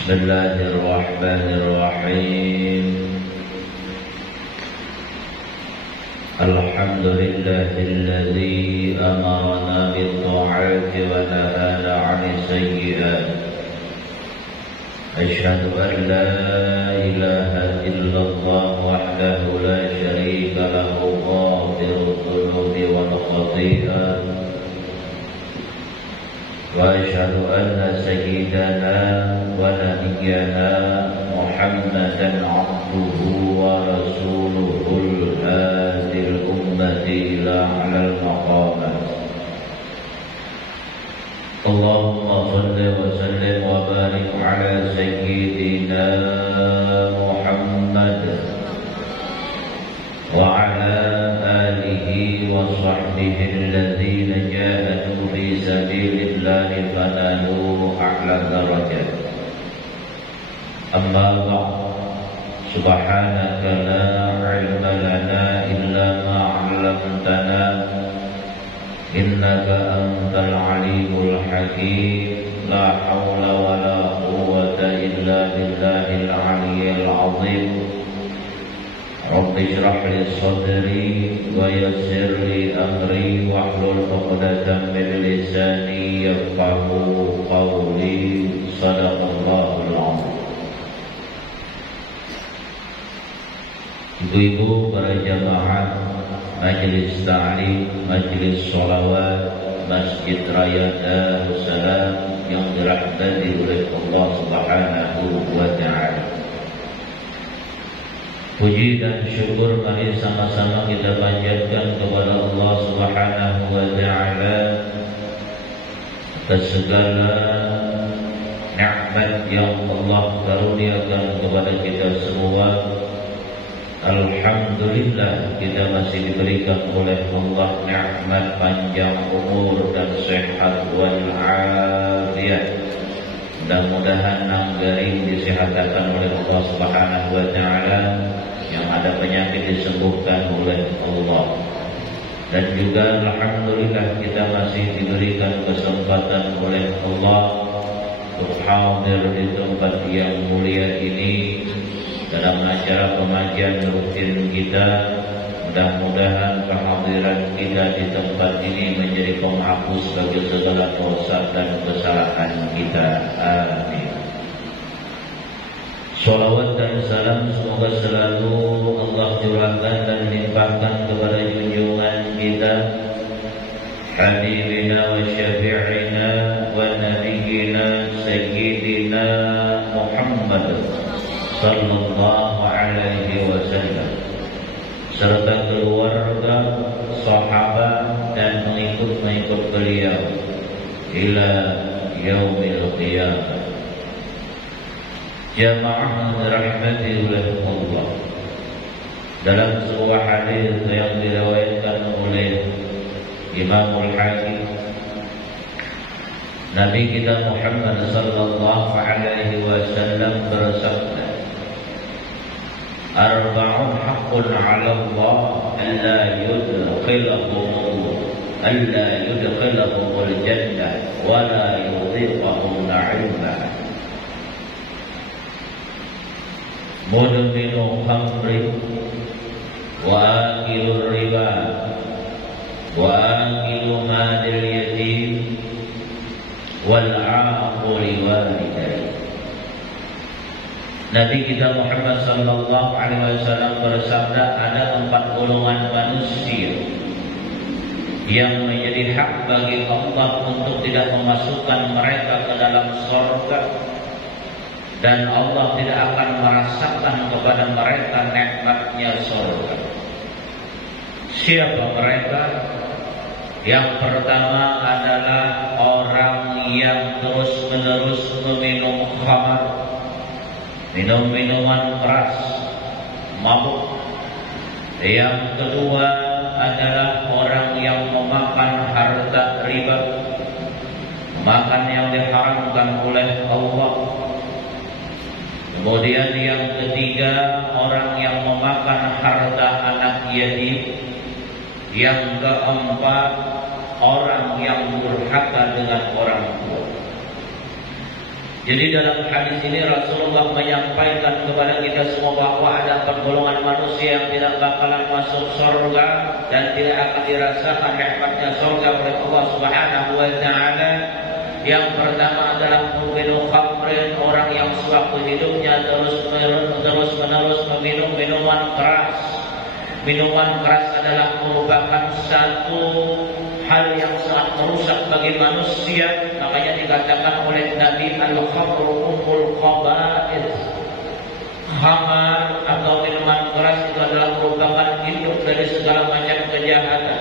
بسم الله الرحمن الرحيم الحمد لله الذي أمرنا بالطاعات ونهانا عن السيئات أشهد أن لا إله إلا الله وحده لا شريك له غافر الذنوب والخطيئات وأشهد أن سيدنا ونبينا محمدا عبده ورسوله الهادي الأمة إلى أعلى المقامات اللهم صل وسلم وبارك على سيدنا محمد وعلى آله وصحبه الذين جاهدوا في سبيل الله فنالوا أعلى الدرجات أما بعد سبحانك لا علم لنا إلا ما علمتنا إنك أنت العليم الحكيم لا حول ولا قوة إلا بالله العلي العظيم رب اشرح لي صدري ويسر لي أمري واحلل عقدة من لساني يفقهوا قولي صدق الله العظيم. Ibu-ibu, para jamaah Majelis Ta'lim, Majelis Sholawat Masjid Raya Darussalam yang dirahmati oleh Allah Subhanahu wa Ta'ala. Puji dan syukur mari sama-sama kita panjatkan kepada Allah Subhanahu wa Ta'ala atas segala nikmat yang Allah karuniakan kepada kita semua. Alhamdulillah kita masih diberikan oleh Allah nikmat panjang umur dan sehat wal afiyat. Mudah-mudahan nanggaring disehatkan oleh Allah Subhanahu wa Ta'ala, yang ada penyakit disembuhkan oleh Allah. Dan juga alhamdulillah kita masih diberikan kesempatan oleh Allah untuk hadir di tempat yang mulia ini dalam acara pengajian rutin kita. Mudah-mudahan kehadiran kita di tempat ini menjadi penghapus bagi segala dosa dan kesalahan kita. Amin. Sholawat dan salam semoga selalu Allah curahkan dan limpahkan kepada junjungan kita Habibina wa syafi'ina wa nabiyyina Sayyidina Muhammad sallallahu alaihi wasallam, serta keluarga, sahabat dan mengikut beliau ila yaumil qiyamah. Jamaah dirahmati oleh Allah, dalam sebuah hadis yang diriwayatkan oleh Imam Al-Hakim, Nabi kita Muhammad sallallahu alaihi wasallam bersabda, Arba'un haqqun 'ala Allah alla yudkhilahumul jannah wa la yudhiqahum na'imah. Mudminu khamri wa akilur riba wa akilu malil yatim wal 'aquli walidayhi. Nabi kita Muhammad sallallahu alaihi wasallam bersabda, ada 4 golongan manusia yang menjadi hak bagi Allah untuk tidak memasukkan mereka ke dalam surga, dan Allah tidak akan merasakan kepada mereka nikmatnya surga. Siapa mereka? Yang pertama adalah orang yang terus-menerus meminum khamar, minum minuman keras, mabuk. Yang kedua adalah orang yang memakan harta riba, makan yang diharamkan oleh Allah. Kemudian yang ketiga, orang yang memakan harta anak yatim. Yang keempat, orang yang durhaka dengan orang tua. Jadi dalam hadis ini Rasulullah menyampaikan kepada kita semua bahwa ada golongan manusia yang tidak bakalan masuk surga dan tidak akan dirasakan nikmatnya surga oleh Allah Subhanahu wa taala. Yang pertama adalah minum khamrin, orang yang sewaktu hidupnya terus menerus meminum minuman keras. Minuman keras adalah merupakan satu hal yang sangat merusak bagi manusia. Makanya dikatakan oleh Nabi, al-khamru ummul khaba'ith. Khamar atau minuman keras itu adalah merupakan induk dari segala macam kejahatan.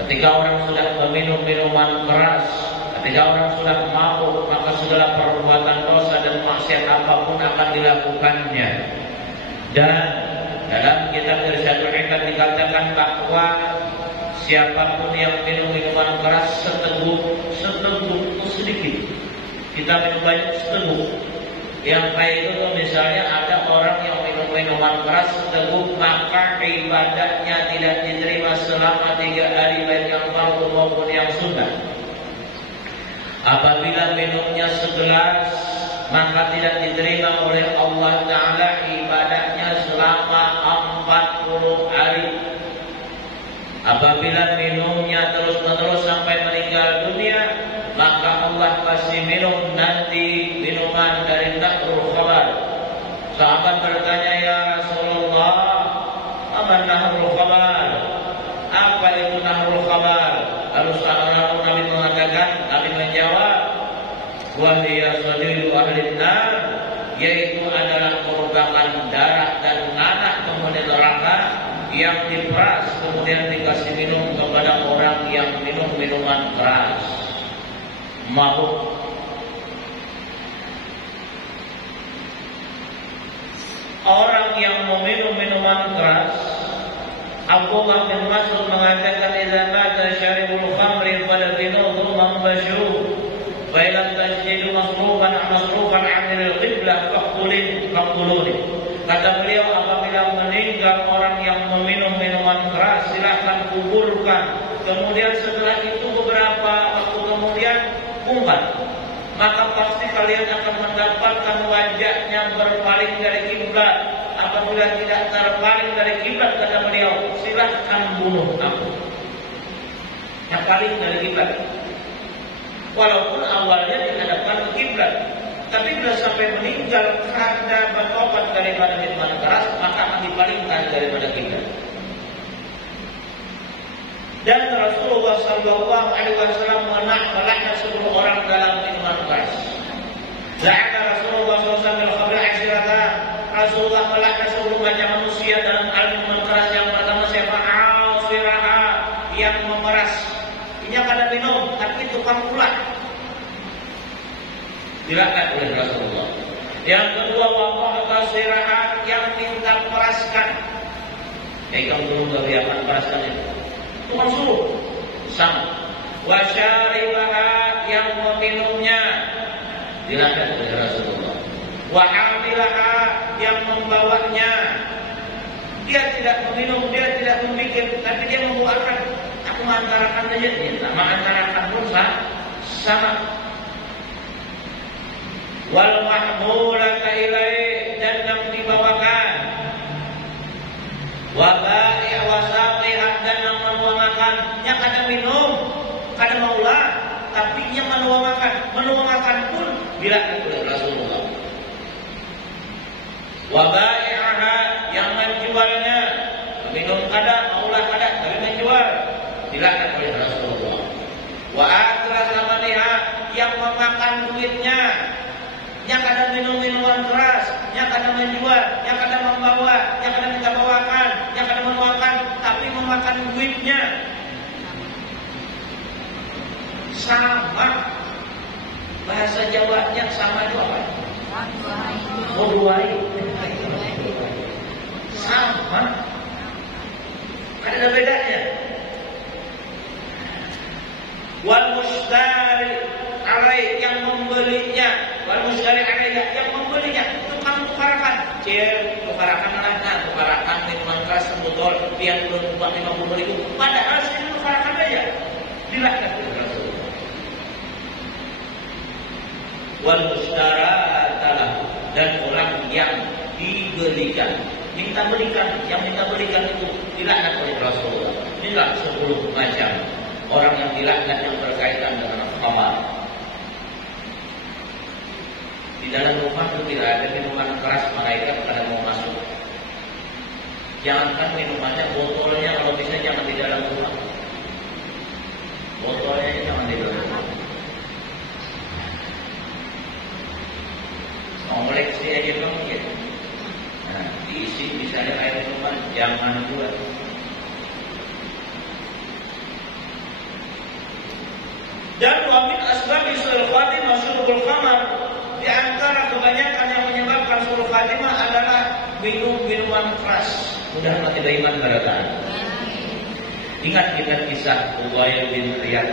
Ketika orang sudah meminum minuman keras, ketika orang sudah mabuk, maka segala perbuatan dosa dan maksiat apapun akan dilakukannya. Dan dalam kitab Irsyadul Ibad dikatakan bahwa siapapun yang minum minuman keras seteguk itu sedikit, kita minum banyak seteguk. Yang kayak itu misalnya ada orang yang minum minuman keras seteguk, maka ibadahnya tidak diterima selama 3 hari, baik yang fardu maupun yang sunnah. Apabila minumnya segelas, maka tidak diterima oleh Allah Ta'ala ibadahnya selama 40 hari. Apabila minumnya terus-menerus sampai meninggal dunia, maka Allah pasti minum nanti minuman dari Nahrul Khamar. Sahabat bertanya, ya Rasulullah, apa Nahrul Khamar? Apa itu Nahrul Khamar? Lalu Nabi mengatakan, Nabi menjawab, wahdiya sadilu ahli nar, yaitu adalah merupakan darah dan nanah penghuni neraka yang diperas kemudian dikasih minum kepada orang yang minum minuman keras, mabuk. Orang yang meminum minuman keras, Abdullah bin Mas'ud mengatakan, idza mata syaribul khamri fadfinuhu mambashu wa lam tajidu masrufan 'anil qiblah faqtuluni. Kata beliau, apabila meninggal orang yang meminum minuman keras, silahkan kuburkan. Kemudian setelah itu beberapa waktu kemudian bongkar, maka pasti kalian akan mendapatkan wajahnya berpaling dari kiblat. Apabila tidak terpaling dari kiblat, kata beliau, silahkan bunuh aku. Yang paling dari kiblat, walaupun awalnya dihadapkan ke kiblat, tapi bila sampai meninggal karena bertobat daripada minuman keras, maka akan dipalingkan daripada kiblat. Dan Rasulullah SAW melaknat 10 orang dalam minuman keras. La'ana Rasulullah SAW Rasulullah melaknat 10 macam manusia dalam minuman keras. Yang pertama siapa? Al-siraha, yang memeras. Ini pada minum, tapi tukang ulat, dilaknat oleh Rasulullah. Yang kedua, waqa'a siraha, yang minta peraskan. Kamu dulu kebiasaan peraskan itu, tukang suruh sama. Wasyaribaha, yang meminumnya, dilaknat oleh Rasulullah. Wahamilaha, yang membawanya. Dia tidak meminum, dia tidak memikir, tapi dia membawakan. Aku mengantarakan saja, dia mengantarakan pun sama. Wal mahmulata ilaih, dan yang dibawakan. Wa ba'i' wa saqi'ah, dan yang menuangkan. Yang ada minum, kada maulah, tapi yang menuangkan pun dilaknat oleh Rasulullah. Wa ba'i'aha, yang menjualnya, minum kada, maulah kada, tapi menjual, dilaknat oleh Rasulullah. Wa akla samaniha, yang memakan duitnya, yang kadang minum minuman keras, yang kadang menjual, yang kadang membawa, yang kadang kita bawakan, yang kadang menuangkan, tapi memakan duitnya. Sama. Bahasa Jawanya sama itu apa? Moduai. Sama. Ada bedanya. Wal mushtari alai, yang membelinya. Wal mushtari alai, yang membelinya, tukang tukarakan. Tukarakan lah, tukarakan minuman keras botol, dia belum buat 50.000. Padahal sini tukarakan aja. Dilaknat oleh Rasulullah. wal mustaratalah, dan orang yang dibelikan, minta belikan, yang minta belikan itu dilaknat oleh Rasulullah. Inilah 10 macam orang yang dilaknat yang berkaitan dengan khamar. Di dalam rumah itu tidak ada minuman keras, malaikat pada mau masuk. Jangankan minumannya, botolnya kalau bisa jangan di dalam rumah. Botolnya jangan di dalam rumah. Koleksi aja dong gitu. Nah, diisi misalnya air minuman, jangan buat. Dan wa min asbabi su'ul khatimah syurbul khamar. Di antara kebanyakan yang menyebabkan su'ul khatimah adalah minum-minuman keras. Mudah mati beriman barakan. Ingat kita kisah Ubail bin Iyad.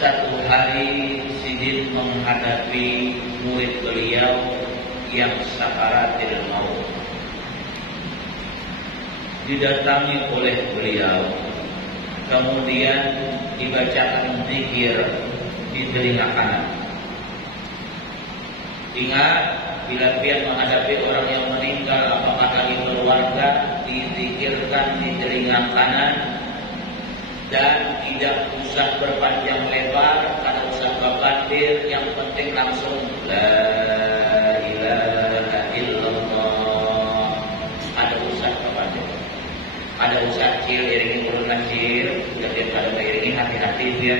Satu hari Sidin menghadapi murid beliau yang sakaratil maut. Didatangi oleh beliau, kemudian dibacakan zikir di telinga kanan. Ingat, bila dia menghadapi orang yang meninggal, apakah lagi keluarga, dizikirkan di telinga kanan. Dan tidak usah berpanjang lebar, tidak usah babadir, yang penting langsung la ilaha illallah. Ada usah babadir, ada usah cil, iringi urut kecil, jadi pada iringi hati-hati dia,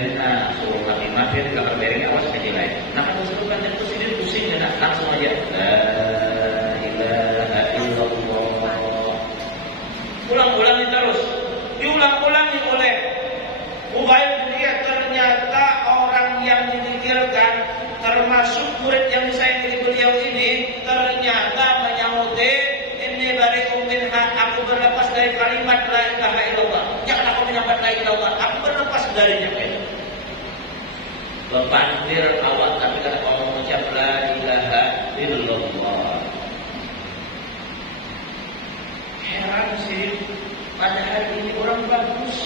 suruh hati mati, kalau beriringi awas kecil lain. Nah kalau suruh panjang itu sendiri pusing, langsung aja la ilaha illallah. Ulang-ulangi terus, diulang-ulangi oleh Ubail bin Iyad. Ternyata orang yang dizikirkan termasuk murid yang disayangi beliau ini ternyata menyauti ini bari'um minha, aku berlepas dari kalimat la ilaha illallah. Jangan aku menyampaikan la ilaha illallah, aku berlepas darinya. Bebandir awal tapi kalau kamu mengucap la ilaha illallah. Heran sih, pada hari ini orang bagus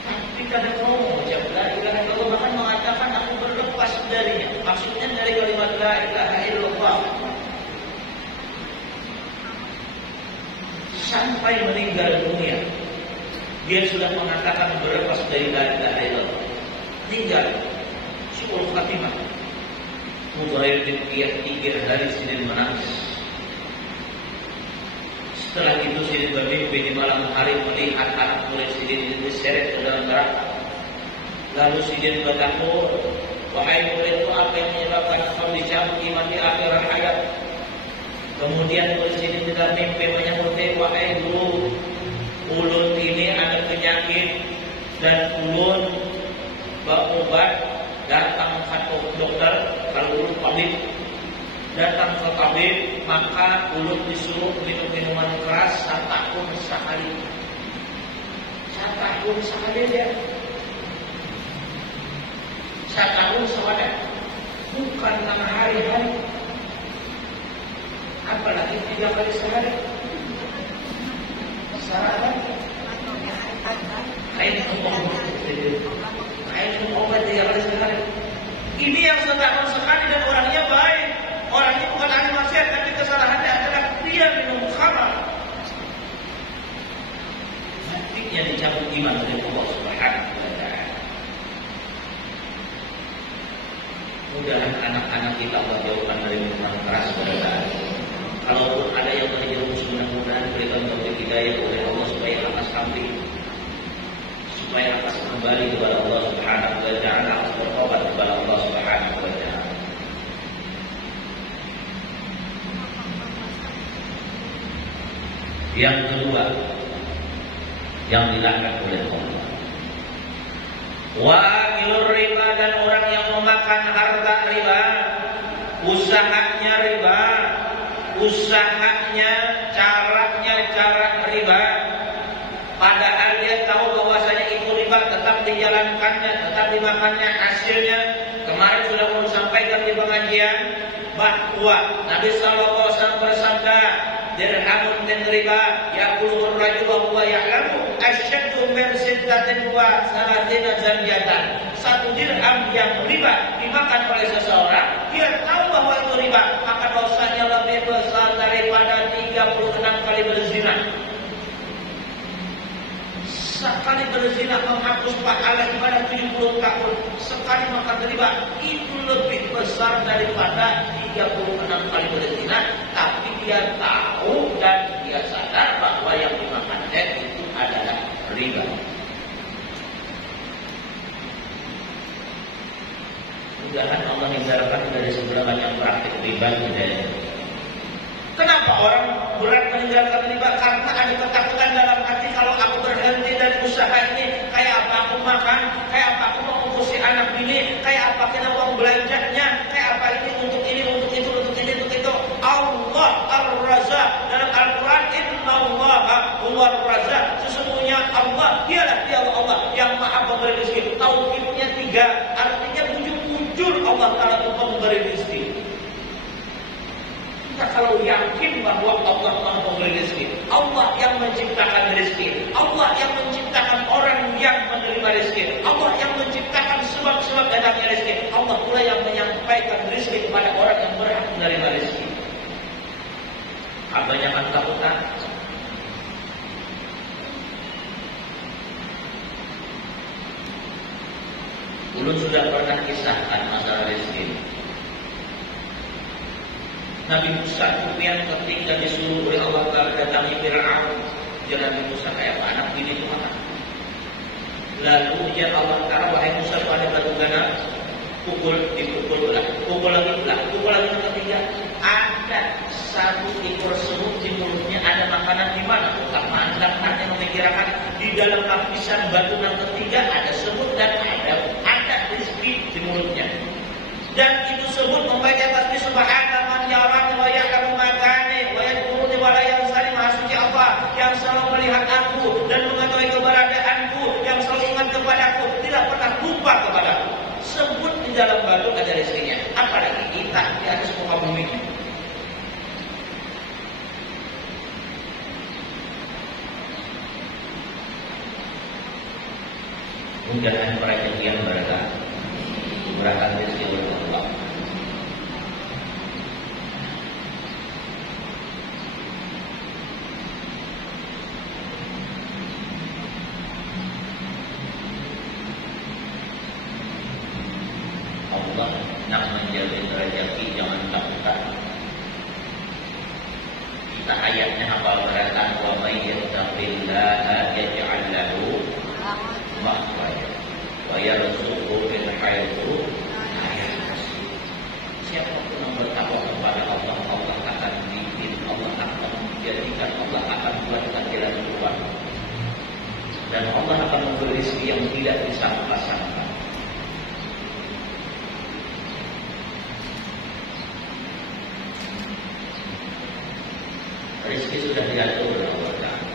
tapi kadang mau mengucap la ilaha illallah, bahkan mengatakan aku berlepas darinya. Maksudnya dari kalimat la ilaha illallah. Sampai meninggal dunia dia sudah mengatakan berlepas dari la ilaha illallah. Meninggal su'ul khatimah. Ubail bin Iyad 3 hari Sidin menangis. Setelah itu Sidin bermimpi di malam hari melihat anak murid Sidin diseret ke dalam neraka. Lalu Sidin berkata, wahai muridku, apa yang menyebabkan engkau dicabut iman di akhir hayat? Kemudian murid Sidin dalam mimpi menyebutkan, wahai guru, ulun ini ada penyakit dan ulun berobat, datang ke dokter, kalau ulun tabib, datang ke tabib, maka ulun disuruh minum minuman keras 1 tahun sekali. 1 tahun sekali dia. 1 tahun sekali. Bukan 6 hari-hari. Apalagi 3 kali sehari. Salah. Air obat 3 kali sehari. Ini yang 1 tahun sekali dan orangnya baik. Orangnya bukan ahli maksiat, tapi kesalahannya adalah dia minum khamar. Nantinya dicabut iman oleh Allah Subhanahu wa ta'ala. Mudah-mudahan anak-anak kita Allah jauhkan dari minuman keras pada saat ini. Kalaupun ada yang terjerumus, mudah-mudahan berikan taufik hidayah oleh Allah supaya lekas kembali, supaya lekas kembali kepada Allah Subhanahu wa ta'ala, lekas bertobat kepada Allah Subhanahu wa ta'ala. Yang kedua, yang dilaknat oleh Allah, wakilur riba, dan orang yang memakan harta riba, usahanya riba, usahanya caranya cara riba, padahal dia tahu bahwasanya itu riba, tetap dijalankannya, tetap dimakannya hasilnya. Kemarin sudah mau sampaikan di pengajian bahwa Nabi SAW bersabda, dirhamun min riba yaqulu ar-rajulu wa huwa ya'lamu asyaddu min sittatin wa salatina zandiyatan. 1 dirham yang riba dimakan oleh seseorang, dia tahu bahwa itu riba, maka dosanya lebih besar daripada 36 kali berzina. Sekali berzina menghapus pahala ibadah 70 tahun. Sekali makan riba itu lebih besar daripada 36 kali berzina. Tapi dia tahu dan dia sadar bahwa yang dimakannya itu adalah riba. Mudah-mudahan Allah hindarkan dari sebelah yang praktik riba ini. Kenapa orang berat meninggalkan riba? Karena ada ketakutan dalam hati, kalau aku berhenti dari usaha ini, kayak apa aku makan, kayak apa aku mau ngurusi anak ini, kayak apa kena uang belanjanya, kayak apa ini untuk ini, untuk itu, untuk ini, untuk itu. Allah Ar-Razzaq dalam Al-Quran, Inna Allaha huwar Razzaq. Sesungguhnya Allah, dialah dia Allah yang maha pemberi rezeki. Tauhidnya 3, artinya bujur Allah Ta'ala itu pemberi rezeki. Kalau yakin bahwa Allah Maha Pemberi rezeki, Allah yang menciptakan rezeki, Allah yang menciptakan orang yang menerima rezeki, Allah yang menciptakan sebab-sebab datangnya rezeki, Allah pula yang menyampaikan rezeki kepada orang yang berhak menerima rezeki. Apa yang anda lakukan? Dulu sudah pernah kisahkan masalah rezeki. Nabi Musa kemudian ketika disuruh oleh Allah Ta'ala datangi Fir'aun, dia Nabi Musa kayak anak ini itu mana? Lalu dia Allah Ta'ala, wahai Musa, pada batu gana, dipukul lagi yang ketiga, ada 1 ekor semut di mulutnya, ada makanan di mana? Bukan mantan yang memikirkan di dalam lapisan batu yang ketiga ada semut dan ada rezeki di mulutnya. Dan itu semut membaca tasbih subhana man yarani wa ya'lamu makani wa yadkuruni wa la yansani, maha suci Allah yang selalu melihat aku dan mengetahui keberadaanku, yang selalu ingat kepadaku, tidak pernah lupa kepadaku. Semut di dalam batu ada rezekinya, apalagi kita di atas muka bumi. Mudah-mudahan para yang berkah murahkan rezeki oleh Allah. Allah nak menjamin rezeki, jangan takutkan. Kita ayatnya hafal berkata, wa may yattaqillaha yaj'al lahu makhraja wa yarzuqhu min haitsu la yahtasib. Siapapun yang bertakwa kepada Allah, Allah akan bimbing, Allah akan menjadikan, Allah akan buatkan jalan keluar, dan Allah akan memberi rezeki yang tidak disangka-sangka. Rezeki sudah diatur oleh Allah Ta'ala.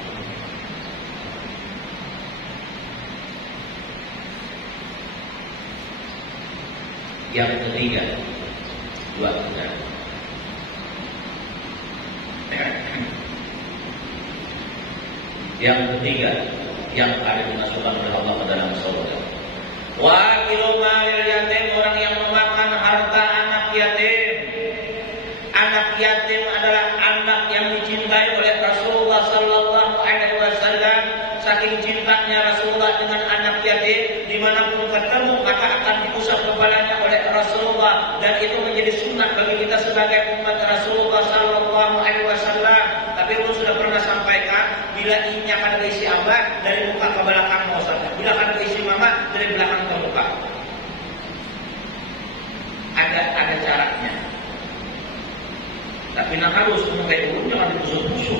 Yang ketiga, 2 benar. Yang ketiga, yang ada dimasukkan oleh Allah ke dalam surga. Wa akilu malil yatim, orang yang memakan harta anak yatim. Anak yatim adalah anak yang dicintai oleh Rasulullah Sallallahu Alaihi Wasallam. Saking cintanya Rasulullah dengan anak yatim, dimanapun ketemu maka akan diusap kepalanya oleh Rasulullah, dan itu menjadi sunnah bagi kita sebagai umat Rasulullah Sallallahu Alaihi Wasallam. Tapi pun sudah pernah sampaikan, bila ini akan berisi abad dari muka ke belakang mau saja, bila akan berisi mama dari belakang ke muka. Ada caranya. Tapi nak harus memakai urun, jangan ditusuk-tusuk.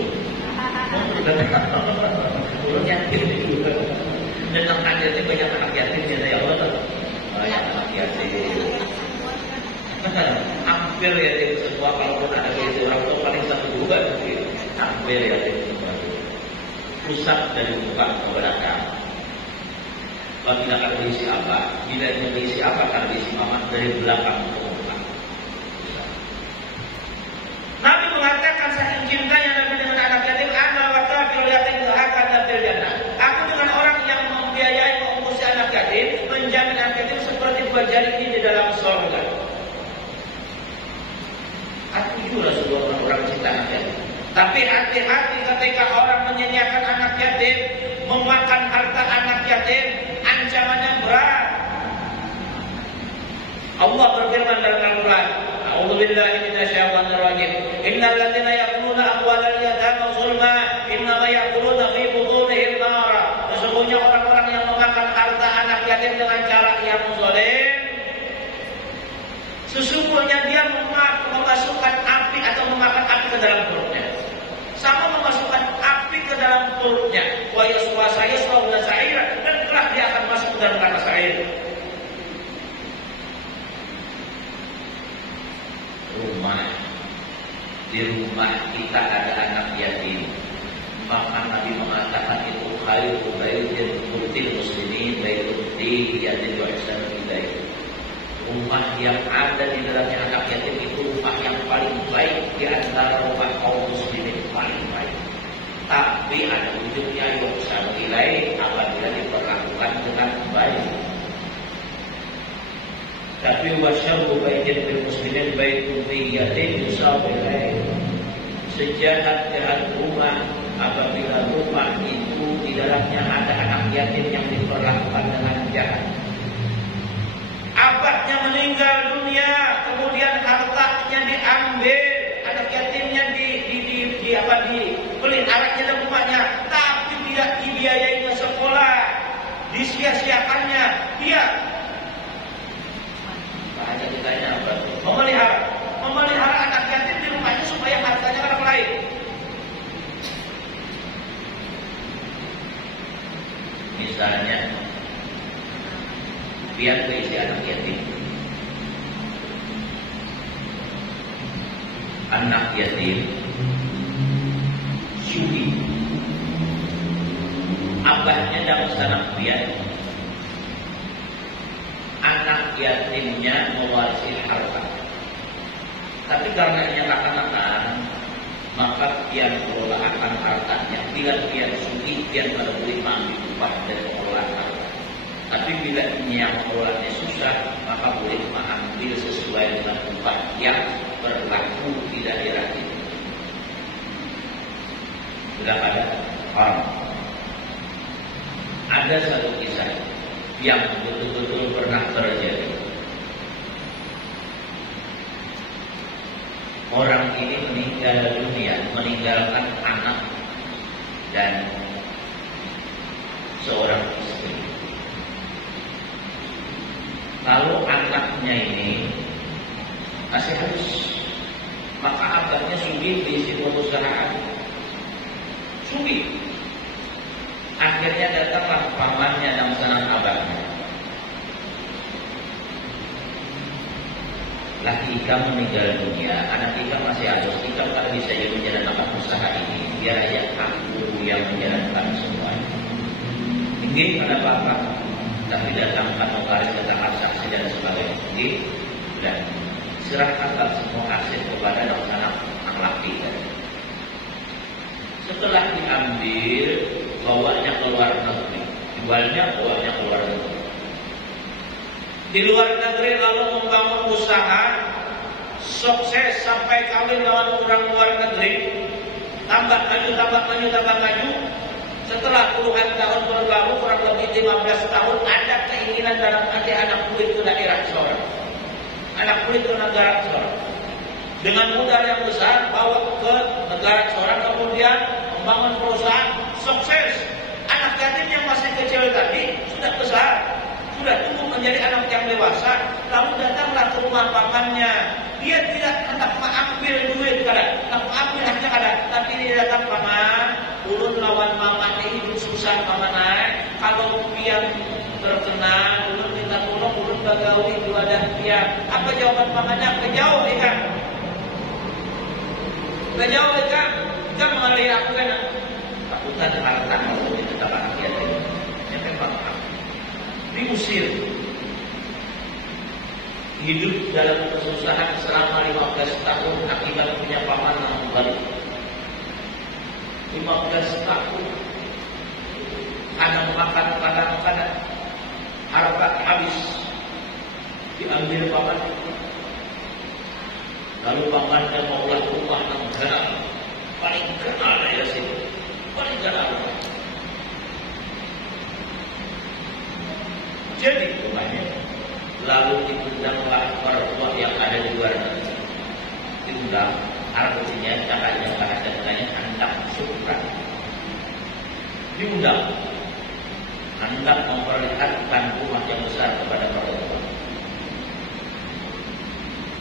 Urun yatim juga. Dan anak yatim, banyak anak yatim ya Allah. Banyak anak yatim. Hampir yatim semua, kalaupun ada yatim orang tua paling 1 juga. Hampir yatim semua. Pusat dari muka ke belakang. Kalau tidak akan berisi apa? Bila ini berisi apa akan berisi mama dari belakang ke muka. Nabi mengatakan saking cintanya Nabi dengan anak yatim, ana wa kafirul yatim akan fil jannah. Aku Tapi hati-hati ketika orang menyanyiakan anak yatim, memakan harta anak yatim, ancamannya berat. Allah berfirman dalam Al-Quran, A'udzubillahi minasyaitonir rajim. Innal ladzina ya'kuluna amwalal yatama zulma innama ya'kuluna fi butunihim nara. Sesungguhnya orang-orang yang memakan harta anak yatim dengan cara yang zalim, sesungguhnya dia memasukkan api atau memakan api ke dalam perutnya. Sama memasukkan api ke dalam perutnya. Wa yaswa sa'ira, dan kelak dia akan masuk ke dalam neraka sa'ir. Di rumah kita ada anak yatim, maka Nabi mengatakan itu khairu baitin util muslimin baitun fi yatim wa ihsan ilaih. Rumah yang ada di dalamnya anak yatim itu rumah yang paling baik di antara rumah kaum muslimin, paling baik. Tapi ada ujungnya ihsan ilaih apabila diperlakukan dengan baik. Tapi wasyarru baitin bil muslimin baitun fi yatim yusabilaih. Sejahat-jahat rumah apabila rumah itu di dalamnya ada anak yatim yang diperlakukan dengan jahat. Abahnya meninggal dunia, kemudian hartanya diambil, anak yatimnya dipelihara dalam rumahnya, tapi tidak dibiayai ke sekolah, disia-siakannya, dia hanya ditanya apa? Memelihara anak yatim di rumahnya supaya hartanya orang lain. Misalnya, biar berisi anak yatim. Anak yatim sudi. Abahnya dalam tanah biar. Anak yatimnya mewarisi harta. Tapi karena ia akan-akan, maka dia mengelola akan hartanya. Bila dia sudi, dia tidak boleh mengambil upah dari pengelolaan harta. Tapi bila ia mengelolanya susah, maka boleh mengambil sesuai dengan upah yang berlaku di daerah itu. Sudah ada orang. Ada satu kisah yang betul-betul pernah terjadi. Orang ini meninggal dunia, meninggalkan anak dan seorang istri. Lalu anaknya ini masih harus, maka abahnya sudi di sebuah perusahaan. Sudi. Akhirnya datanglah pamannya dan sanak abahnya. Laki Ika meninggal dunia, anak Ika masih ada. Ika kalau bisa jadi menjalankan usaha ini, biar ya aku yang menjalankan semuanya. Ini ada bapak, tapi datangkan notaris tentang saksi dan sebagainya. Ini dan serahkanlah semua aset kepada anak laki. Setelah diambil, bawanya keluar negeri, jualnya bawanya keluar negeri. Di luar negeri lalu membangun usaha, sukses sampai kawin lawan orang luar negeri, tambah maju. Setelah puluhan tahun berlalu, kurang lebih 15 tahun, ada keinginan dalam hati anak kulit ke daerah seorang, anak kulit ke negara seorang. Dengan modal yang besar, bawa ke negara seorang, kemudian membangun perusahaan, sukses. Anak yatim yang masih kecil tadi sudah besar, sudah tumbuh menjadi anak yang dewasa. Lalu datanglah ke rumah pamannya. Dia tidak hendak mengambil duit kada, hendak mengambil harta kada, tapi dia datang, paman, ulun lawan mama ini hidup susah paman. Kalau pian terkena, ulun minta tolong, ulun bagawi di wadah pian. Apa jawaban pamannya? Kejauh ikan. Kejauh ikan. Ikan mengalih aku kan. Takutan harta kalau kita anak yatim. Yang memang diusir. Hidup dalam kesusahan selama 15 tahun akibat punya paman yang baru. 15 tahun kadang makan, harta habis diambil paman. Lalu pamannya maulah rumah negara, paling kenal ya sih, paling kenal. Jadi rumahnya, lalu diundanglah mertua yang ada di luar negeri. Diundang, artinya caranya bahasa lain hendak syukuran. Diundang, hendak memperlihatkan rumah yang besar kepada mertua.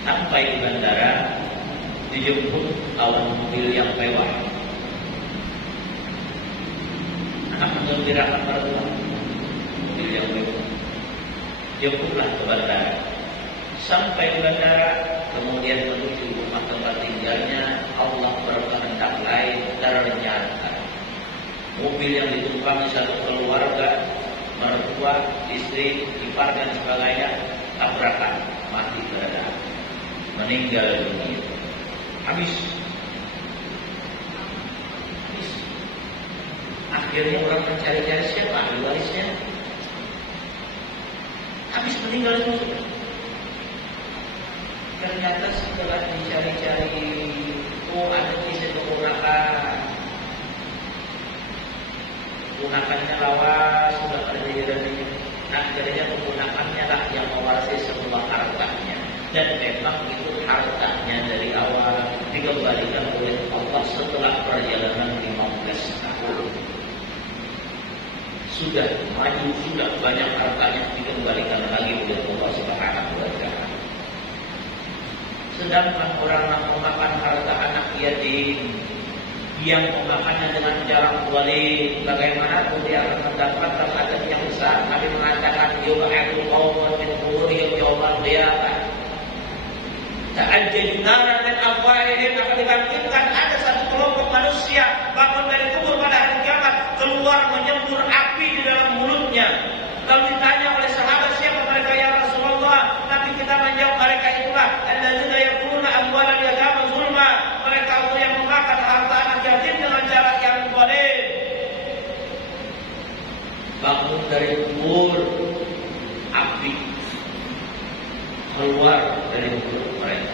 Sampai di bandara, dijemput lawan mobil yang mewah. Anak menggembirakan mertua, mobil yang mewah. Jemputlah ke bandara. Sampai di bandara, kemudian menuju rumah tempat tinggalnya. Allah berkehendak lain, ternyata mobil yang ditumpangi satu keluarga, mertua, istri, ipar dan sebagainya, tabrakan, mati berada, meninggal dunia. Habis. Akhirnya orang mencari-cari siapa ahli warisnya. Habis meninggal dunia. Ternyata setelah dicari-cari, ada kisah keponakan. Keponakannya lawas, sudah kerja dan akhirnya keponakannya lah yang mewarisi semua hartanya. Dan memang itu hartanya dari awal dikembalikan oleh Allah setelah perjalanan 15 tahun. Sudah maju, sudah banyak hartanya dikembalikan lagi oleh Allah Subhanahu wa Ta'ala. Sedangkan orang yang memakan harta anak yatim, yang memakannya dengan cara zalim, bagaimanapun dia akan mendapatkan adab yang besar. Nabi mengatakan, "Yub'atul qawmun min quburihim yawmal qiyamah." Ta'ajjal naran min afwahihim, akan dibangkitkan ada satu kelompok manusia bangun dari kubur pada hari kiamat, keluar menyembur api di dalam mulutnya. Lalu ditanya oleh sahabat, siapa mereka ya Rasulullah? Nabi kita menjawab, mereka itulah alladzina yaquluna amwalal yatama zulma, mereka yang memakan harta anak yatim dengan cara yang zalim. Bangun dari kubur, api keluar dari mulut mereka.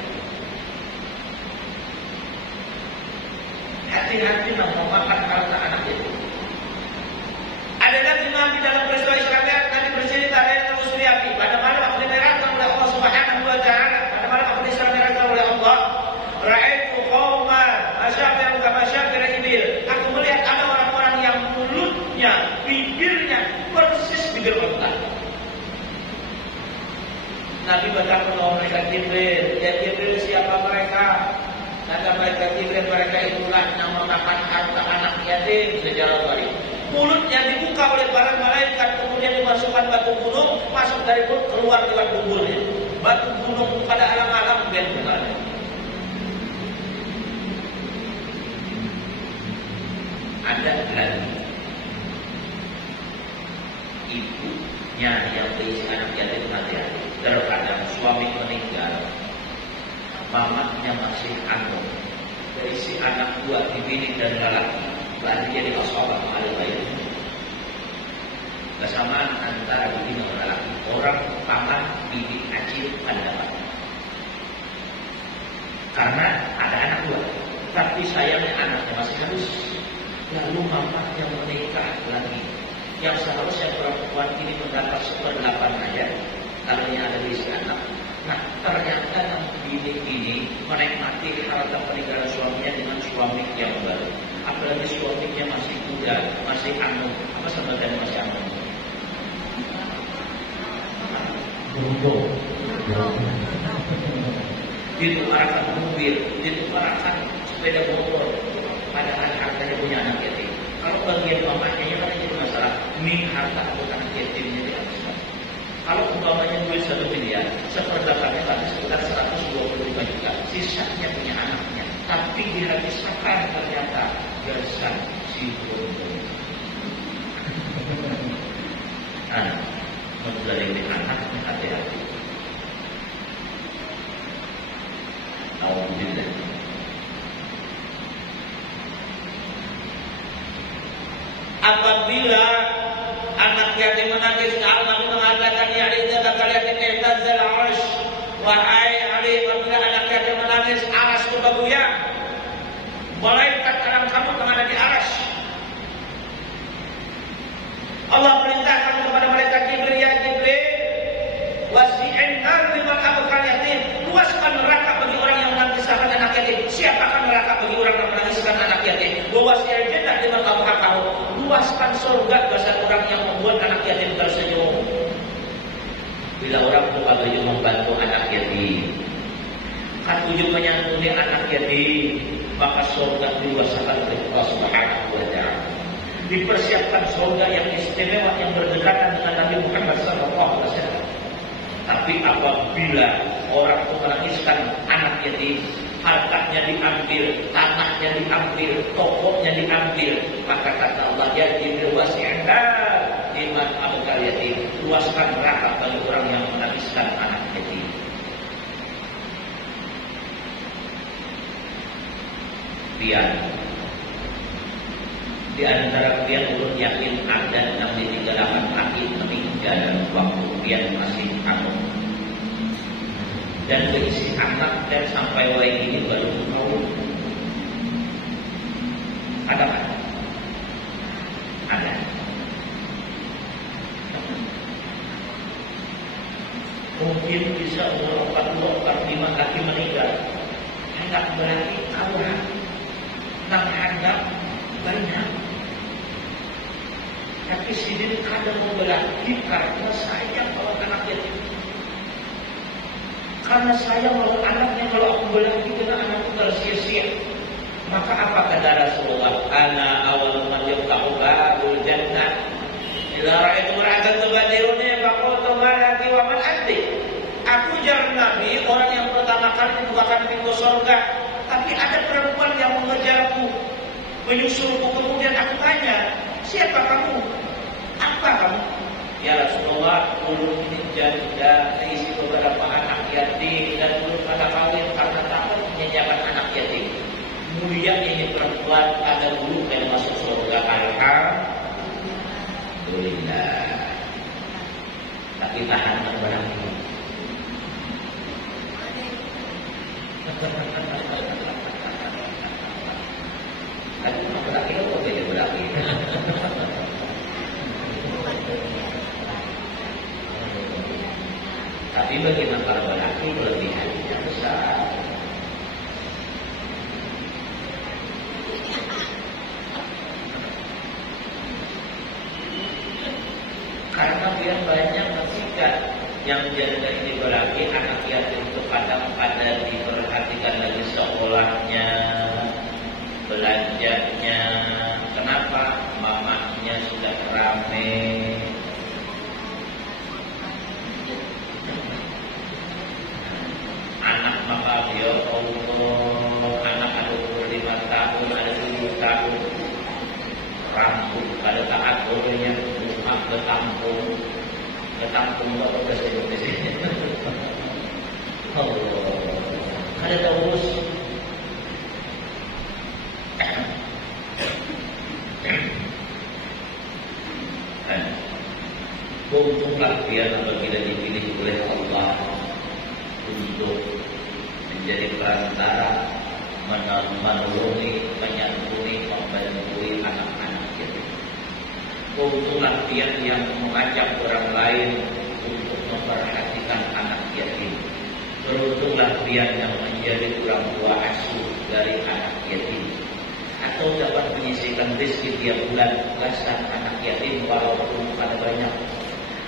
Hati-hati memakan harta anak yatim. Ada lagi di dalam peristiwa Israel, Nabi bercerita dari Abu Sufyan, pada malam aku dimeratkan oleh Allah Subhanahu wa Ta'ala. Pada malam aku dimeratkan oleh Allah. Ra'aitu qauman asyafir kama syafir ibil. Aku melihat ada orang-orang yang mulutnya, bibirnya persis bibir unta. Nabi berkata kepada mereka, Jibril, ya Jibril, siapa mereka? Kata mereka, Jibril, mereka itulah yang memakan harta anak yatim secara zalim. Mulutnya dibuka oleh para malaikat, kemudian dimasukkan batu gunung, masuk dari mulut, keluar lewat buburnya. Batu gunung pada alam-alam dan berada. Ada lagi ibunya yang berisi anak yatim hati-hati. Terkadang suami meninggal, mamanya masih anu, dari si anak dua, bini dan lelaki, lalu jadi asabah al-bayi. Kesamaan antara bini dan lelaki, orang paman, bini, acil, pendapat. Karena ada anak dua, tapi sayangnya anaknya masih halus. Lalu mamanya menikah lagi, yang seharusnya perempuan ini mendapat 1/8 aja. Kalau yang ada di anak. Nah, ternyata yang bini ini menikmati harta peninggalan suaminya dengan suami yang baru. Apalagi suaminya masih muda, masih anu. Apa sebenarnya masih anu? Ditukarakan mobil, ditukarakan sepeda motor. Padahal hartanya punya anak yatim. Kalau bagian mamanya kan jadi masalah. Ini harta atau anak yatimnya dihabiskan. Kalau umpamanya duit 1 miliar, seperdapatnya tadi sekitar 125 juta. Sisanya punya anaknya. Tapi dihabiskan ternyata gasan si bodoh. Nah, mempelajari anaknya hati-hati. Alhamdulillah. Apabila anak yatim menangis, Nabi mengatakan ya idza bakal yatim ihtazal arsh. Wahai Ali, apabila anak yatim menangis, aras itu bergoyang. Malaikat wujud menyantuni anak yatim, maka surga diluaskan oleh Allah Subhanahu wa taala. Dipersiapkan surga yang istimewa yang berdekatan dengan Nabi Muhammad SAW. Tapi apabila orang itu menangiskan anak yatim, hartanya diambil, tanahnya diambil, tokonya diambil, maka kata Allah, jadi wasi'na liman abkal yatim, luaskan neraka bagi orang yang menangiskan anak yatim. Pian di antara pian urut yakin ada 638 kaki meninggal dalam waktu pian masih anak dan berisi anak dan sampai wae ini baru tahu ada kan? Ada. Mungkin bisa umur 40, 45 kaki meninggal. Enggak berarti Allah menghadap banyak. Tapi sidin kadang membelaki karena sayang kalau anak yatim. Karena sayang kalau anaknya, kalau aku belaki dengan anak itu harus sia-sia. Maka apa kata Rasulullah? Ana awal man yaftahu babul jannah. Idza ra'aitu mar'atan tubadiruni faqultu ma laki wa man anti. Aku jar Nabi, orang yang pertama kali membukakan pintu surga. Tapi ada perempuan yang mengejarku, menyusulku, kemudian aku tanya, siapa kamu? Apa kamu? Ya Rasulullah, dulu ini janda, terisi beberapa anak yatim dan belum ada kawin karena takut menyediakan anak yatim. Mulia ini perempuan ada dulu yang masuk surga. Alhamdulillah. Tapi tahan berarti. Kan berarti itu beda berarti. Tapi bagi para lelaki kelebihannya besar. Karena dia banyak ketika yang janda ini berarti anak yatim itu kadang ada diperhatikan lagi sekolahnya, belanjanya. Kenapa? Mamanya sudah rame. Anak maka ya Allah, anak ada 25 tahun, ada 7 tahun, rambut pada taat bolehnya rumah ke kampung kok udah sibuk di sini. Allah, ada terus. Untunglah dia apabila dipilih oleh Allah untuk menjadi perantara menolongi, menyantuni, membantui anak-anak yatim. Untunglah dia yang mengajak orang lain untuk memperhatikan anak yatim. Beruntunglah dia yang menjadi orang tua asuh dari anak yatim, atau dapat menyisihkan rezeki tiap bulan belasan anak yatim walaupun ada banyak.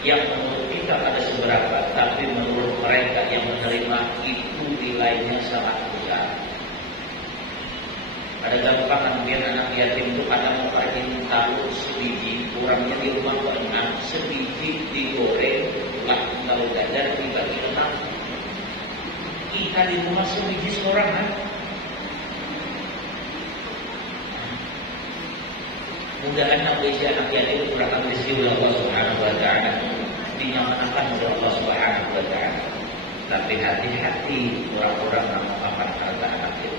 Yang menurut kita ada seberapa, tapi menurut mereka yang menerima itu nilainya sangat besar. Ada gampangan biar anak yatim itu kadang memperhatikan tahu sebiji, kurangnya di rumah banyak, sebiji digoreng, kalau dadar dibagi 6. Kita di rumah sebiji seorang kan? Mudah-mudahan usia anak yatim itu kurang rezeki oleh Allah Subhanahu wa taala, dinyatakan oleh Allah Subhanahu wa taala. Tapi hati-hati orang-orang yang memakan harta anak yatim.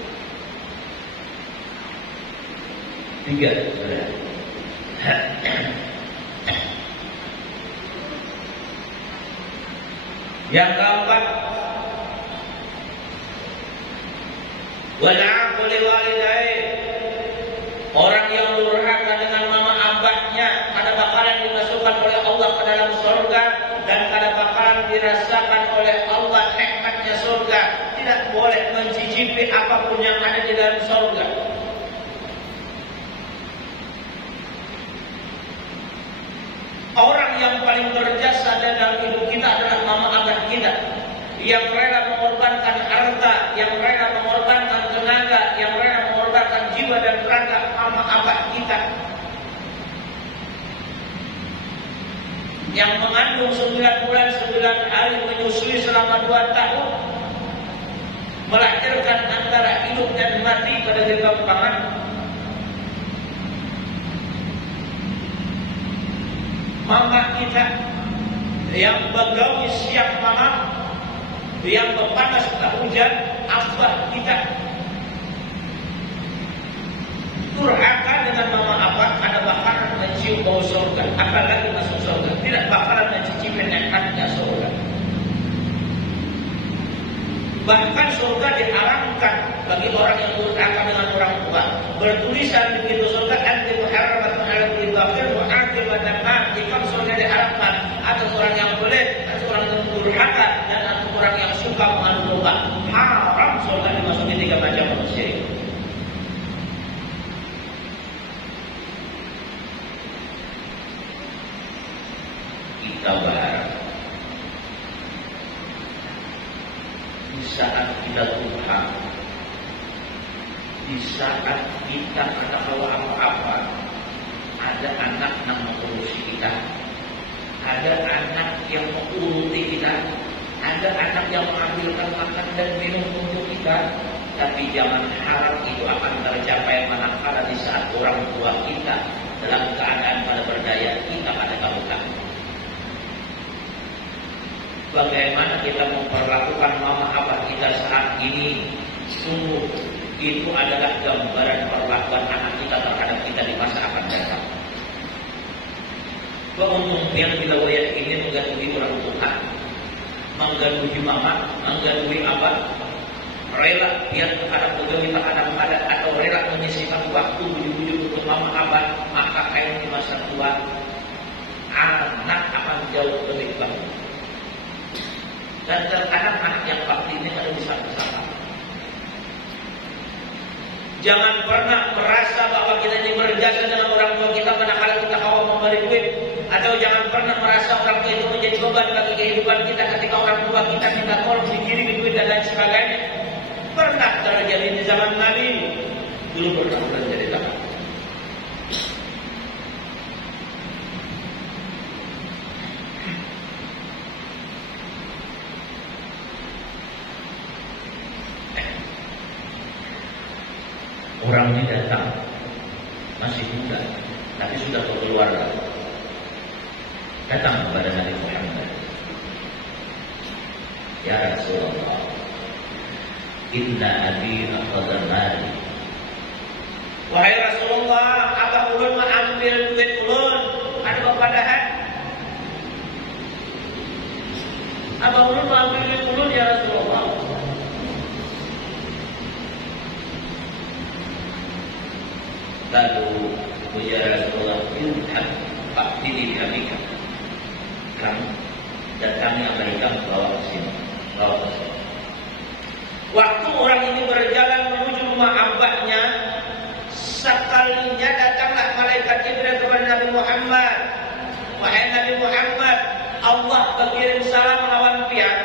3, saudara. Yang keempat, wal'aqu liwalidayhi. Orang yang durhaka dengan mama abahnya kada bakalan dimasukkan oleh Allah ke dalam surga, dan kada bakalan dirasakan oleh Allah nikmatnya surga. Tidak boleh mencicipi apapun yang ada di dalam surga. Orang yang paling berjasa dalam hidup kita adalah mama abah kita, yang rela mengorbankan harta, yang rela kita yang mengandung 9 bulan 9 hari, menyusui selama 2 tahun, melahirkan antara hidup dan mati pada genggaman. Mama kita yang begawi siang malam, yang berpanas tak hujan, abah kita durhaka dengan mama apa, ada bakaran mencium bau surga, apalagi masuk surga, tidak bakaran mencicipi nikmatnya surga. Bahkan surga diharamkan bagi orang yang durhaka dengan orang tua. Bertulisan di pintu surga, anti muharramatun ala kulli bakhil wa aqibatan ma. Jika surga diharamkan, ada orang yang boleh, ada orang yang durhaka, dan ada orang yang suka mengadu domba. Haram surga dimasuki 3 macam manusia. Kita berharap di saat kita Tuhan, di saat kita kata kalau apa-apa, ada anak yang mengurusi kita, ada anak yang menguruti kita, ada anak yang mengambilkan makan dan minum untuk kita. Tapi jangan harap itu akan tercapai manakala di saat orang tua kita dalam keadaan pada berdaya, kita pada kalukan. Bagaimana kita memperlakukan mama abah kita saat ini, sungguh itu adalah gambaran perlakuan anak kita terhadap kita di masa akan datang. Keuntungan bila wayat ini menggandui orang Tuhan, menggandui mama, menggandui abah, rela biar terhadap pegawai terhadap atau rela menyisihkan waktu bujuk-bujuk untuk mama abah, maka kain di masa tua anak akan jauh lebih baik. Dan terkadang anak yang bakti ini ada di satu-satu. Jangan pernah merasa bahwa kita ini berjasa dengan orang tua kita manakala kita kawal memberi duit, atau jangan pernah merasa orang tua itu menjadi beban bagi kehidupan kita ketika orang tua kita minta tolong dikirim duit dan lain sebagainya. Pernah terjadi di zaman Nabi, dulu pernah terjadi zaman. Orang ini datang masih muda, tapi sudah berkeluarga. Datang kepada Nabi Muhammad, ya Rasulullah, inna abi akhadha mali. Wahai Rasulullah, abah ulun mengambil duit ulun, ada kepadahan. Abah ulun mengambil duit ulun ya Rasulullah. Lalu ujar Rasulullah, ilham fa'tini bi'abika, kamu datangi Amerika, bawa ke sini, bawa ke sini. Waktu orang ini berjalan menuju rumah abahnya, sekalinya datanglah malaikat Jibril kepada Nabi Muhammad. Wahai Nabi Muhammad, Allah berkirim salam lawan pihak,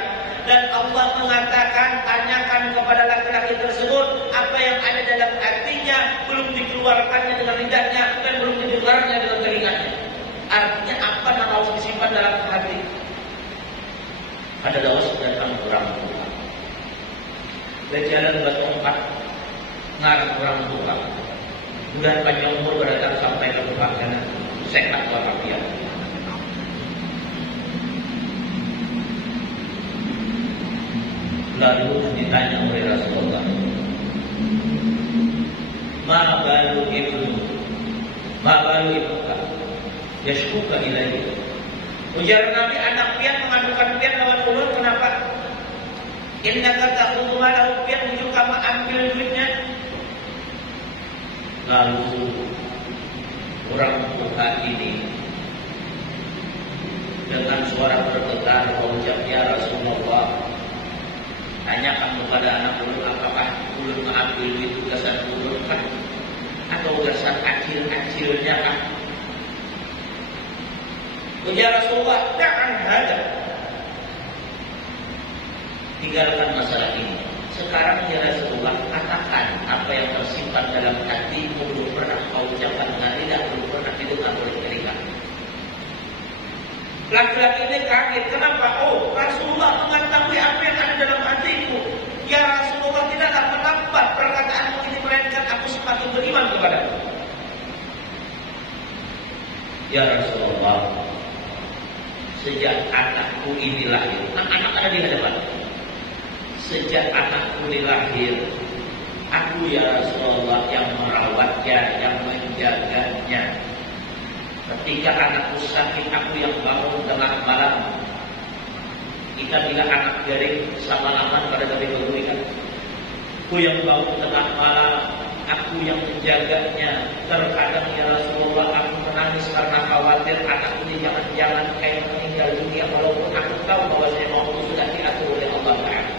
dan Allah mengatakan, tanyakan kepada laki-laki tersebut apa yang ada dalam hatinya, belum dikeluarkannya dengan lidahnya dan belum didengarnya dengan telinganya. Artinya apa yang harus disimpan dalam hati. Pada dawas datang orang tua, berjalan batu empat, ngarang orang tua, udah panjang umur berdatang sampai ke rumah dan sehat walafiat. Lalu ditanya oleh Rasulullah, ma balu ibnu, ma balu ibnuka, yashkuka ilaihi. Ujar Nabi, anak pian mengadukan pian lawan ulun, kenapa? Inna kata malahu pian menuju kamu ambil duitnya. Lalu orang tua ini dengan suara bergetar mengucap, ya Rasulullah, tanyakan kepada anak ulun, apakah ulun mengambil itu gasan ulun kan, atau gasan acil-acilnya kan? Ujar Rasulullah, jangan ada, tinggalkan masalah ini. Sekarang ya Rasulullah, katakan apa yang tersimpan dalam hatimu belum pernah kau ucapkan dengan Laki-laki ini kaget. Kenapa? Oh, Rasulullah mengetahui apa yang ada dalam hatiku. Ya Rasulullah, tidaklah menampak perkataanmu ini, melainkan aku semakin beriman kepadamu. Ya Rasulullah, sejak anakku ini lahir, anak ada di hadapan. Sejak anakku ini lahir, aku ya Rasulullah yang merawatnya, yang menjaganya. Ketika anakku sakit, aku yang bangun tengah malam. Kita bila anak garing sama aman pada Nabi Muhammad. Aku yang bangun tengah malam, aku yang menjaganya. Terkadang ya Rasulullah, aku menangis karena khawatir anak ini jangan-jangan kayak meninggal dunia, walaupun aku tahu bahwa saya mau sudah diatur oleh Allah Ta'ala.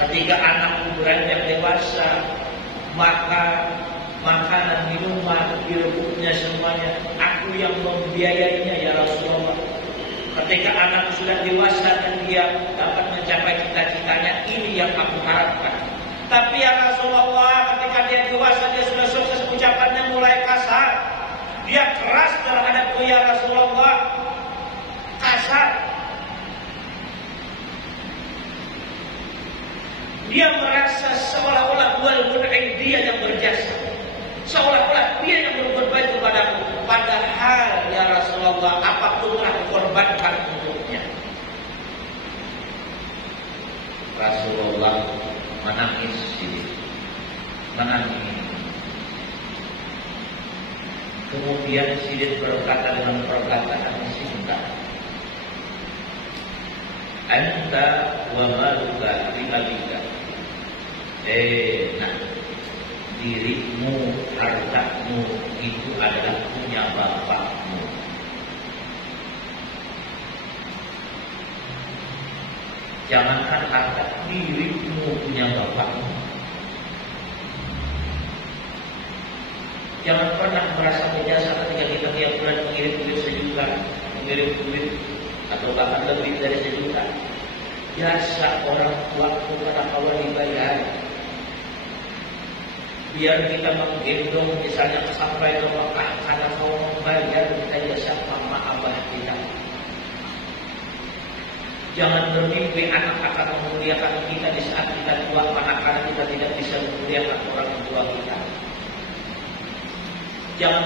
Ketika anakku beranjak dewasa, maka makanan, minuman, direbutnya semuanya, aku yang membiayainya ya Rasulullah. Ketika anak sudah dewasa dan dia dapat mencapai cita-citanya, ini yang aku harapkan. Tapi ya Rasulullah, ketika dia dewasa, dia sudah sukses, ucapannya mulai kasar. Dia keras terhadapku ya Rasulullah, kasar. Dia merasa seolah-olah walaupun dia yang berjasa, seolah-olah dia yang berbuat baik kepadaku. Padahal ya Rasulullah, apapun telah dikorbankan untuknya. Rasulullah menangis sedih, menangis. Kemudian Sidin berkata dengan perkataan singkat, Anta wa maluka li abika. Nah, dirimu, hartamu itu adalah punya bapakmu. Jangankan harta, dirimu punya bapakmu. Jangan pernah merasa berjasa ketika kita tiap bulan mengirim duit 1 juta, mengirim duit atau bahkan lebih dari 1 juta. Jasa orang tua kepada Allah dibayar. Biar kita menggendong misalnya sampai ke Mekah, karena kau membayar kita jasa mama abah kita. Jangan bermimpi anak akan memuliakan kita di saat kita tua, manakala kita tidak bisa memuliakan orang tua kita. Jangan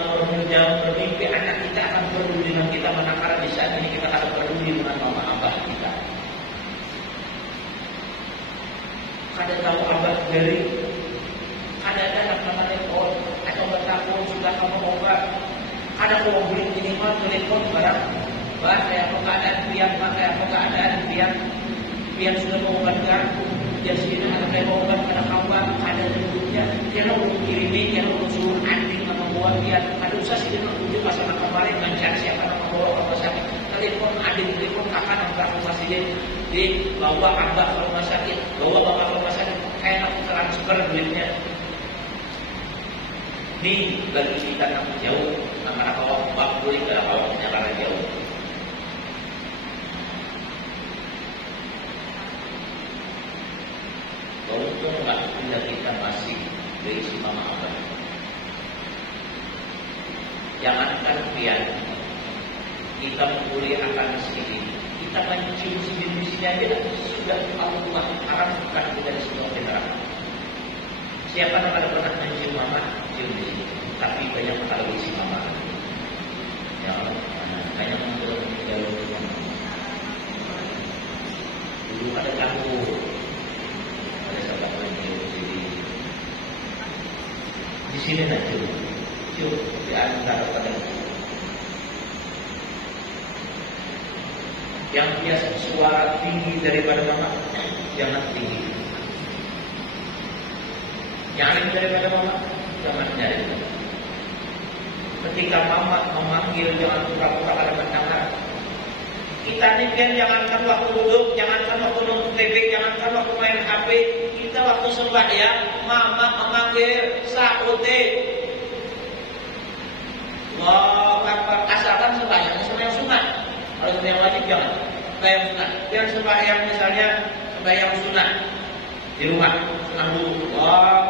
bermimpi anak kita akan peduli dengan kita, manakala di saat ini kita akan peduli dengan mama abah kita. Kada tahu abah dari, kada ada nama telepon atau bertakun juga kamu obat. Ada mau beli minimal telepon barang. Bah, kayak apa keadaan biar, kayak apa keadaan biar sudah mau obat aku. Dia sini ada kayak mau obat pada kawan, ada dulunya. Dia mau kirimin, dia mau suruh anjing sama buah biar. Ada usah sih dia menunjuk pasangan kemarin mencari siapa nama bawa apa sakit. Telepon adik, telepon kakak yang berlaku masih di bawa abah ke rumah sakit, bawa bapak ke rumah sakit, kayak nak transfer duitnya. Ini bagi kita yang jauh, antara bawa bapak boleh ke bawahnya karena jauh. Untung nggak bila kita masih berisi mama abah. Jangankan pian kita memulihkan sini, kita mencium sini aja sudah Allah haramkan kita di semua neraka. Siapa yang ada pernah mencium mama, cium di sini. Tapi banyak kalau isi mama. Ya, banyak menurut jalur mama. Dulu ada campur, ada sahabat mencium di sini. Di sini nak cium di antara pada. Yang biasa suara tinggi daripada mama, jangan tinggi. Yang daripada mama, jangan nyari. Ketika mama memanggil, jangan pura-pura ada mendengar. Kita ni kan jangankan waktu duduk, jangankan waktu nonton TV, jangankan waktu main HP. Kita waktu sembahyang, mama memanggil saute. Wah, asalkan sembahyang sunat. Kalau yang wajib jangan. Sembahyang sunat. Yang sembahyang misalnya sembahyang sunat di rumah, sunat dulu. Wah,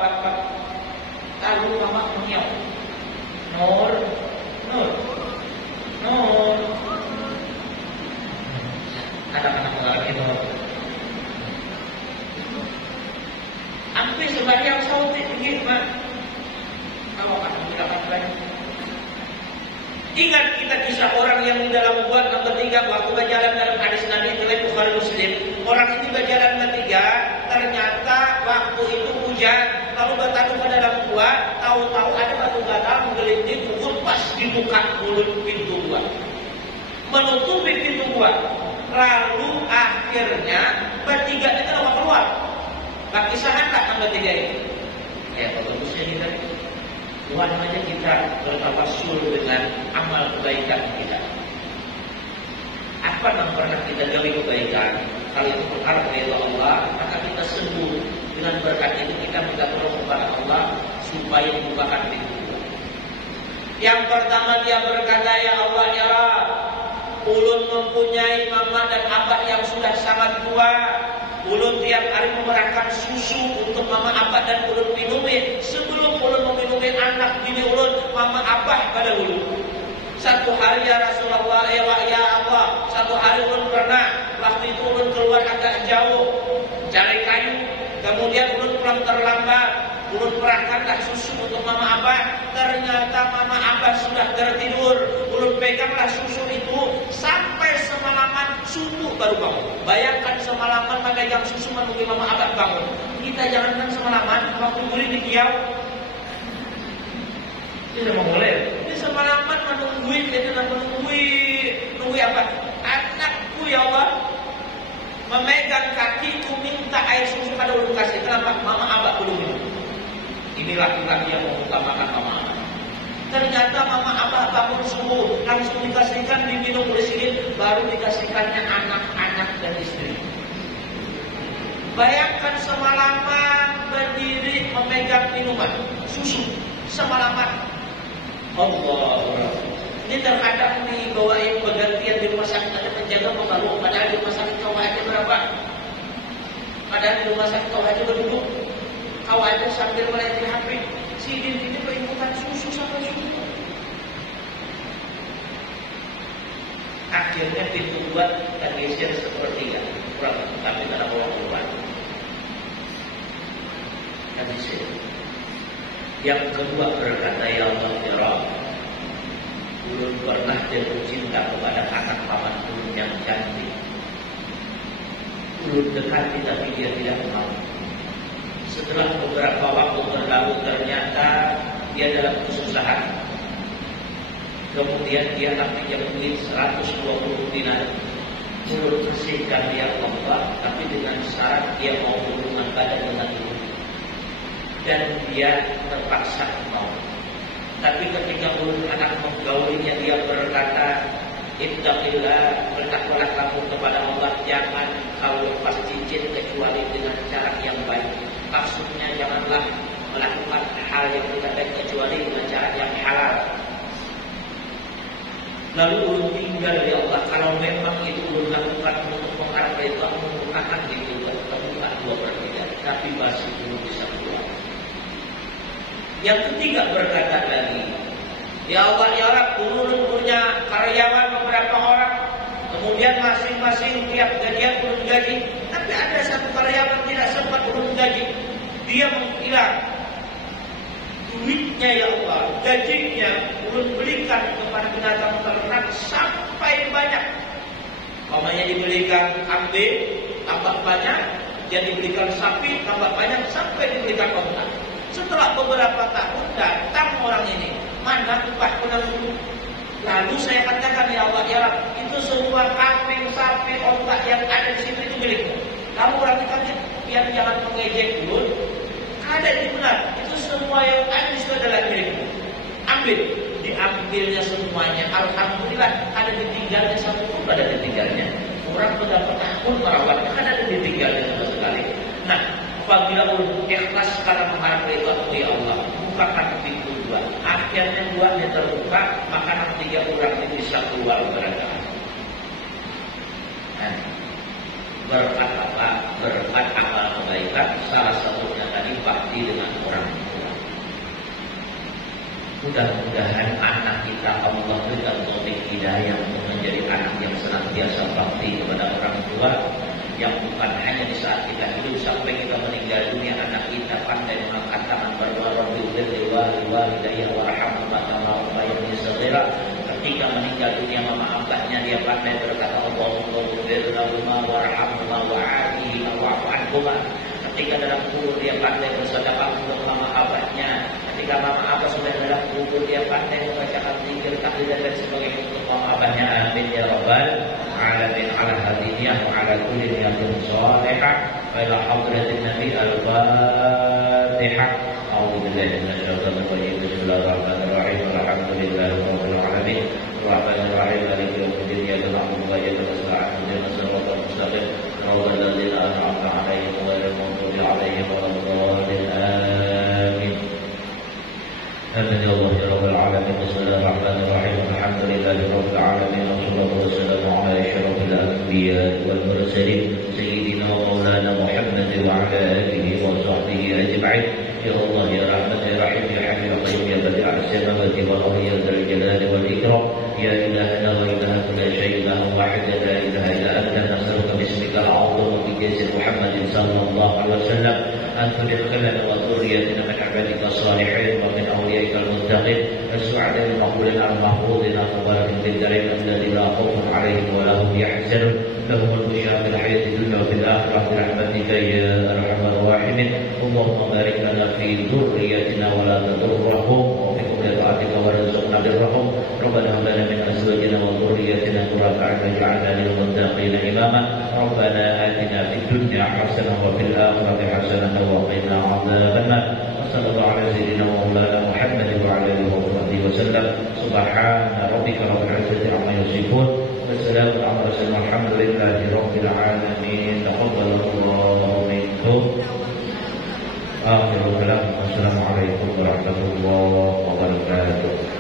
lalu mama mengiau. Nur. Anak-anak mengalami itu. Hampir sebagian sauti begitu, Pak. Kalau akan menggunakan banyak. Ingat kita kisah orang yang di dalam gua nomor 3 waktu berjalan dalam hadis Nabi riwayat Bukhari Muslim. Orang ini berjalan bertiga, ternyata waktu itu hujan, lalu bertaruh ke dalam gua, tahu-tahu ada batu bata menggelinding gugur pas di muka mulut pintu gua, menutupi pintu gua. Lalu akhirnya bertiga itu keluar. Bakisahan tak tambah 3 ini. Ya, bagusnya kita Tuhan aja kita bertawasul dengan amal kebaikan kita. Apa yang pernah kita gali kebaikan? Kalau itu perkara dari Allah, maka kita sembuh. Dengan berkat itu kita minta tolong kepada Allah supaya membukakan pintu. Yang pertama dia berkata, ya Allah ya Rabb, ulun mempunyai mama dan abah yang sudah sangat tua. Ulun tiap hari memerahkan susu untuk mama abah dan ulun minumi. Sebelum ulun meminumi anak bini ulun, mama abah pada ulun. Satu hari ya Rasulullah, ya Allah, satu hari ulun pernah, waktu itu ulun keluar agak jauh cari kayu, kemudian ulun pulang terlambat. Ulun perahkanlah susu untuk mama abah. Ternyata mama abah sudah tertidur. Ulun peganglah susu itu sampai semalaman subuh baru bangun. Bayangkan semalaman memegang susu menunggu mama abah bangun. Kita jangankan semalaman, waktu guling di kiau. Ini udah mau mulai. Ini semalaman menungguin, nungguin apa? Anakku ya Allah memegang kakiku minta air susu pada ulun kasih. Kenapa? Mama abah belum minum. Ini laki-laki yang mengutamakan mama abah. Ternyata mama abah bangun subuh langsung dikasihkan diminum oleh sidin, baru dikasihkannya anak-anak dan istri. Bayangkan semalaman berdiri memegang minuman susu semalaman. Allah. Ini terkadang dibawain pergantian di rumah sakit ada penjaga pembalut, padahal di rumah sakit kau aja berapa? Padahal di rumah sakit kau aja berduduk. Kau aja sambil melayani HP, sidin ini berikutan susu sampai susu. Akhirnya pintu buat dan geser sepertiga, kurang, tapi tak ada orang keluar. Dan geser. Yang kedua berkata, ya Allah ya Rabb, ulun pernah jatuh cinta kepada anak paman ulun yang cantik. Ulun dekati tapi dia tidak mau. Setelah beberapa waktu berlalu ternyata dia dalam kesusahan. Kemudian dia nak pinjam duit 120 dinar. Ulun kasihkan dia Allah, tapi dengan syarat dia mau hubungan badan dengan ulun. Dan dia terpaksa mau. Tapi ketika ulun anak menggaulinya, dia berkata, Ittaqillah, bertakwalah kamu kepada Allah, jangan kau lepas cincin kecuali dengan cara yang baik. Maksudnya janganlah melakukan hal yang tidak baik kecuali dengan cara yang halal. Lalu ulun tinggal ya Allah, kalau memang itu ulun lakukan untuk mengharap itu, akan dibuat kemudian 2/3, tapi masih belum bisa keluar. Yang ketiga berkata lagi, ya Allah ya Rabb, ulun punya karyawan beberapa orang, kemudian masing-masing tiap gajian ulun gaji, tapi ada satu karyawan tidak sempat ulun gaji, dia menghilang. Duitnya ya Allah, gajinya ulun belikan kepada binatang ternak sampai banyak. Mamanya dibelikan kambing tambah banyak, dia dibelikan sapi tambah banyak sampai dibelikan onta. Setelah beberapa tahun datang orang ini, mana upah penanggung? Lalu saya katakan ya Allah ya Rabb, itu semua kambing, sapi, onta yang ada di situ itu milikmu. Kamu perhatikan, biar jangan mengejek dulu. Ada di benar, itu semua yang ada di situ adalah milikmu. Ambil, diambilnya semuanya. Alhamdulillah, ada ditinggalnya satu pun pada ditinggalnya. Orang berapa tahun merawatnya, kan ada ditinggalnya sama sekali. Nah, apabila ulun ikhlas karena mengharap itu ya Allah, bukakan pintu dua. Akhirnya duanya terbuka, maka nanti 3 orang itu bisa keluar berada. Nah, berkat apa? Berkat amal kebaikan, salah satunya tadi bakti dengan orang tua. Mudah-mudahan anak kita Allah berikan taufik hidayah untuk menjadi anak yang senantiasa bakti kepada orang tua, yang bukan hanya di saat kita hidup sampai kita meninggal dunia anak kita pandai mengatakan berwarabbi birri walidayya warhamhuma kama rabbayani shaghira. Ketika meninggal dunia mama abahnya dia pandai berkata Allahumma ighfir lahuma warhamhuma wa'afihima wa'fu anhuma. Ketika dalam kubur dia pandai bersedekah untuk mama abahnya. Ketika mama abah sudah dalam kubur dia pandai membacakan zikir, tahlil dan sebagainya untuk mama abahnya. Amin ya rabbal alamin. Ala hadiniyah wa ala kulli niyatin salihah wa ila hadratin nabi al-fatihah. A'udzu billahi minasyaitonir rajim. Bismillahirrahmanirrahim. Alhamdulillahi rabbil alamin. Arrahmanir rahim. Maliki yaumiddin. Iyyaka na'budu wa iyyaka nasta'in. Ihdinas siratal mustaqim. Siratal ladzina an'amta 'alaihim ghairil maghdubi 'alaihim waladdallin. Amin. Amin ya Allah ya rabbal alamin. Bismillahirrahmanirrahim. Alhamdulillahi rabbil alamin. Wassalatu wassalamu ala asyrafil anbiya'i wal mursalin sayyidina wa maulana Muhammad wa ala alihi wa sahbihi ajma'in. Ya Allah ya Rahman ya Rahim ya Hayy ya Qayyum ya Badi'us samawati wal ardi ya Dzal jalali wal ikram ya ilahana wa ilaha kulli syai'in lahu wahid la ilaha illa anta nas'aluka bismika al-'azim wa bi jazzi Muhammadin sallallahu alaihi wasallam an tudkhilana wa dhurriyyatina min 'ibadika as-salihin wa min awliyaika al-muttaqin as-su'ada al-maqbulin al-mahfuzin al-mubarak bil darin alladhi la khawfun 'alaihim wa la hum yahzanun lahum al-bushra fil hayati dunya wa fil akhirah bi rahmatika ya arhamar rahimin. Allahumma barik lana في ذريتنا ولا تضرهم وفقهم لطاعتك وارزقنا برهم. ربنا هب لنا من ازواجنا وذريتنا قرة اعين واجعلنا للمتقين اماما. ربنا آتنا في الدنيا حسنة وفي الآخرة حسنة وقنا عذاب النار. وصلى الله على سيدنا ومولانا محمد وعلى آله وصحبه وسلم. سبحان ربك رب العزة عما يصفون والسلام على المرسلين والحمد لله رب العالمين. تقبل الله منكم. Assalamualaikum warahmatullahi wabarakatuh.